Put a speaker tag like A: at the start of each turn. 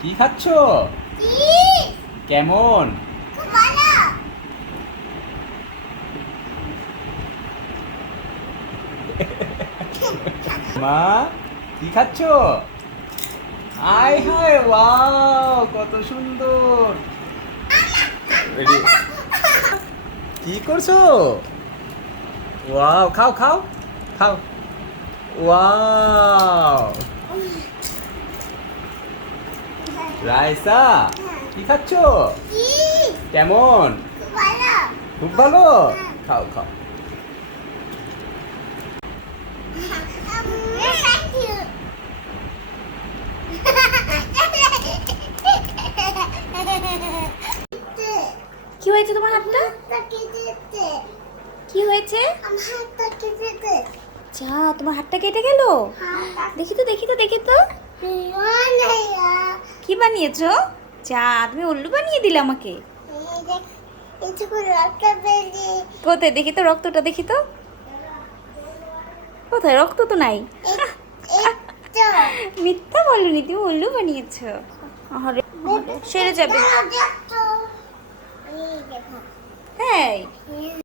A: কি খাচ্ছ? কেমন? মা কি খাচ্ছ? আয় হায় ওয়াও কত সুন্দর। কি করছ? ওয়াও খাও খাও খাও। ওয়াও। রাইসা কি খাচ্ছ? কেমন? খুব ভালো। খাও খাও।
B: কি হয়েছে তোমার হাতটা? কি হয়েছে? যা তোমার হাতটা কেটে গেল? দেখি তো দেখি তো দেখি তো। কি বানিয়েছো? যা তুমি উল্লু বানিয়ে দিলে আমাকে। কোথায়? দেখি তো রক্তটা দেখি তো। কোথায়? রক্ত তো নাই। মিথ্যা বলনি তুমি উল্লু বানিয়েছো। সেরে যাবে। তাই